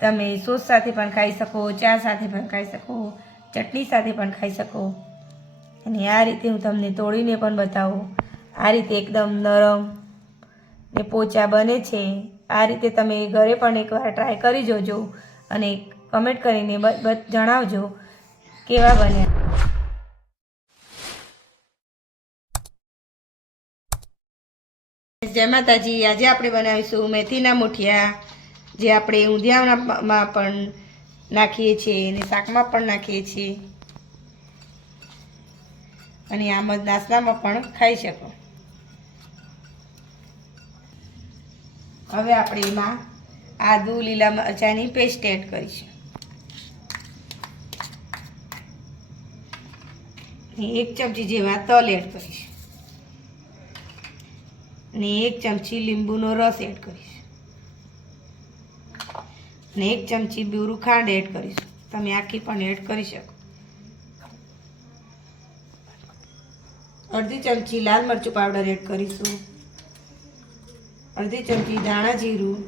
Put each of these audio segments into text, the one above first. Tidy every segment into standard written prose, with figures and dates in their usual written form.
તમે સોસ સાથે પણ ખાઈ શકો, ચા સાથે પણ ખાઈ શકો, ચટણી સાથે પણ ખાઈ શકો। અને આ રીતે હું તમને તોડીને પણ બતાવું। આ રીતે એકદમ નરમ ને પોચા બને છે। આ રીતે તમે ઘરે પણ એકવાર ટ્રાય કરી જોજો અને કમેન્ટ કરીને જણાવજો કેવા બન્યા। જય માતાજી। આજે આપણે બનાવીશું મેથીના મુઠિયા, જે આપણે ઊંધિયામાં પણ નાખીએ છીએ અને શાકમાં પણ નાખીએ છીએ અને આમ જ નાસ્તામાં પણ ખાઈ શકો। હવે આપણે એમાં આદુ લીલા મરચાંની પેસ્ટ એડ કરીશું। 1 ચમચી જેવા તલ એડ કરીશું અને 1 ચમચી લીંબુનો રસ એડ કરીશું અને 1 ચમચી બુરું ખાંડ એડ કરીશું। તમે આખી પણ એડ કરી શકો। અડધી ચમચી લાલ મરચું પાવડર એડ કરીશું, અડધી ચમચી ધાણા જીરું,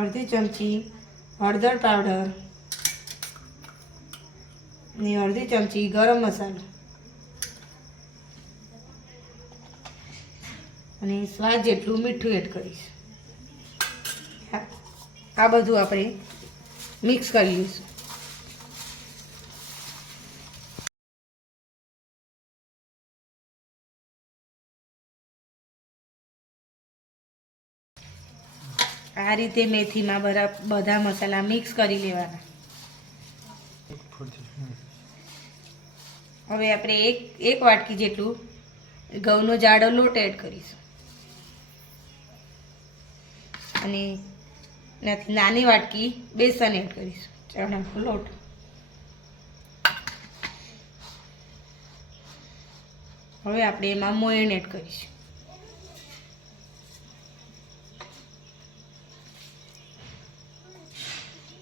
અડધી ચમચી હળદર પાવડર ને અડધી ચમચી ગરમ મસાલો અને સ્વાદ જેટલું મીઠું એડ કરીશું। આ બધું આપણે મિક્સ કરી લઈશું। આ રીતે મેથીમાં બધા મસાલા મિક્સ કરી લેવાના। હવે આપણે એક વાટકી જેટલું ઘઉંનો જાડો લોટ એડ કરીશું અને નાની વાટકી બેસન એડ કરીશું, ચણાનો લોટ। હવે આપણે એમાં મોયણ એડ કરીશું।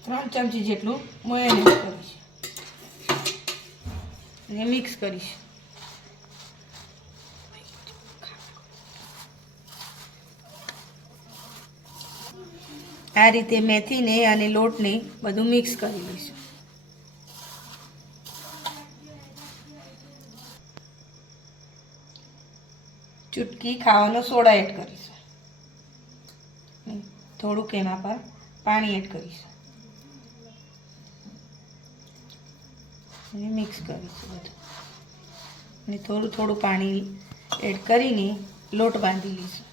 ત્રણ ચમચી જેટલું મોયણ એડ કરીશું અને મિક્સ કરીશું। આ રીતે મેથીને અને લોટને બધું મિક્સ કરી લઈશું। ચૂટકી ખાવાનો સોડા એડ કરીશું, થોડુંક એમાં પર પાણી એડ કરીશું અને મિક્સ કરીશું બધું અને થોડું થોડું પાણી એડ કરીને લોટ બાંધી લઈશું।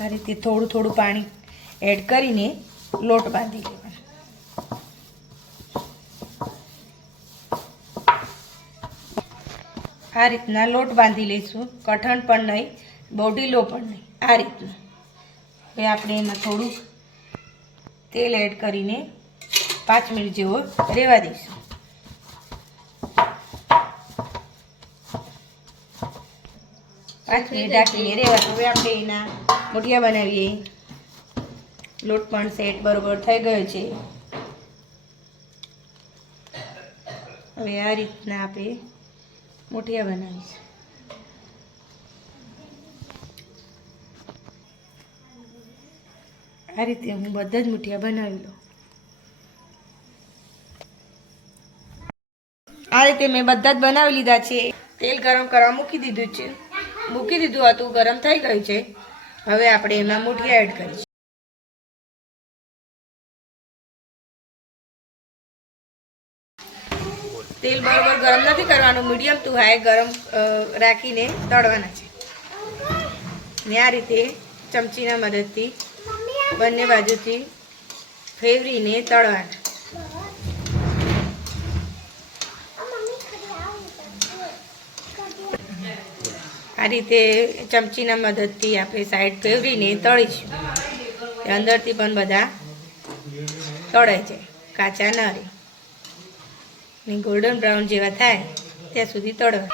આ રીતે થોડું થોડું પાણી એડ કરીને લોટ બાંધી લેવાનો। આ રીતના લોટ બાંધી લઈશું, કઠણ પણ નહીં, બહુ ઢીલો પણ નહીં, આ રીતના। હવે આપણે એમાં થોડુંક તેલ એડ કરીને 5 મિનિટ જેવો રહેવા દઈશું। 5 મિનિટ ઢાંકીને રહેવાનું। હવે આપણે એના મુઠિયા બનાવીએ। લોટ પણ સેટ બરોબર થઈ ગયો છે। હવે આ રીતના આપણે મુઠિયા બનાવીશું। આ રીતે હું બધા જ મુઠિયા બનાવી લઉં। આ રીતે મેં બધા જ બનાવી લીધા છે। તેલ ગરમ કરવા મૂકી દીધું હતું, ગરમ થઈ ગયું છે। હવે આપણે એમાં મુઠિયા એડ કરીશું। તેલ બરોબર ગરમ નથી કરવાનું, મીડિયમ ટુ હાઈ ગરમ રાખીને તળવાના છે ને આ રીતે ચમચીના મદદથી બંને બાજુથી ફેરવીને તળવાના। આ રીતે ચમચીના મદદથી આપણે સાઈડ ફેરવીને તળીશું, અંદરથી પણ બધા તળાઈ જાય, કાચા ન રહે ને ગોલ્ડન બ્રાઉન જેવા થાય ત્યાં સુધી તળવા।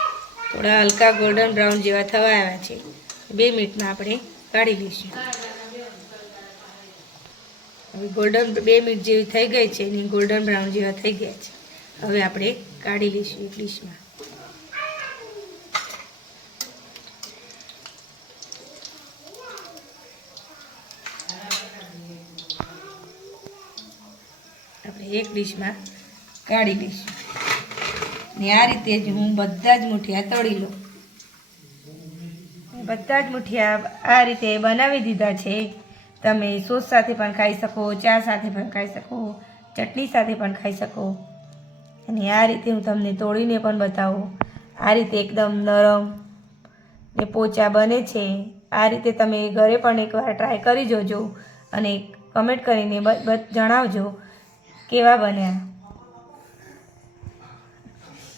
થોડા હલકા ગોલ્ડન બ્રાઉન જેવા થવા આવ્યા છે, 2 મિનિટમાં આપણે કાઢી લઈશું। હવે ગોલ્ડન 2 મિનિટ જેવી થઈ ગઈ છે ને ગોલ્ડન બ્રાઉન જેવા થઈ ગયા છે। હવે આપણે કાઢી લઈશું એક ડીશમાં. આપણે એક ડીશમાં કાઢી લઈશું ને આ રીતે જ હું બધા જ મુઠિયા તળી લઉં. બધા જ મુઠિયા આ રીતે બનાવી દીધા છે. તમે સોસ સાથે પણ ખાઈ શકો, ચા સાથે પણ ખાઈ શકો, ચટણી સાથે પણ ખાઈ શકો. અને આ રીતે હું તમને તોડીને પણ બતાવું. આ રીતે એકદમ નરમ ને પોચા બને છે. આ રીતે તમે ઘરે પણ એકવાર ટ્રાય કરી જોજો અને કમેન્ટ કરીને જણાવજો કેવા બન્યા.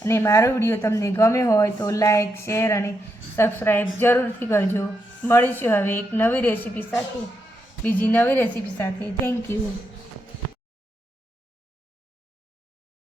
અને મારો વિડીયો તમને ગમે હોય તો લાઈક, શેર અને સબસ્ક્રાઈબ જરૂરથી કરજો. મળીશું હવે એક નવી રેસીપી સાથે, બીજી નવી રેસીપી સાથે. Thank you.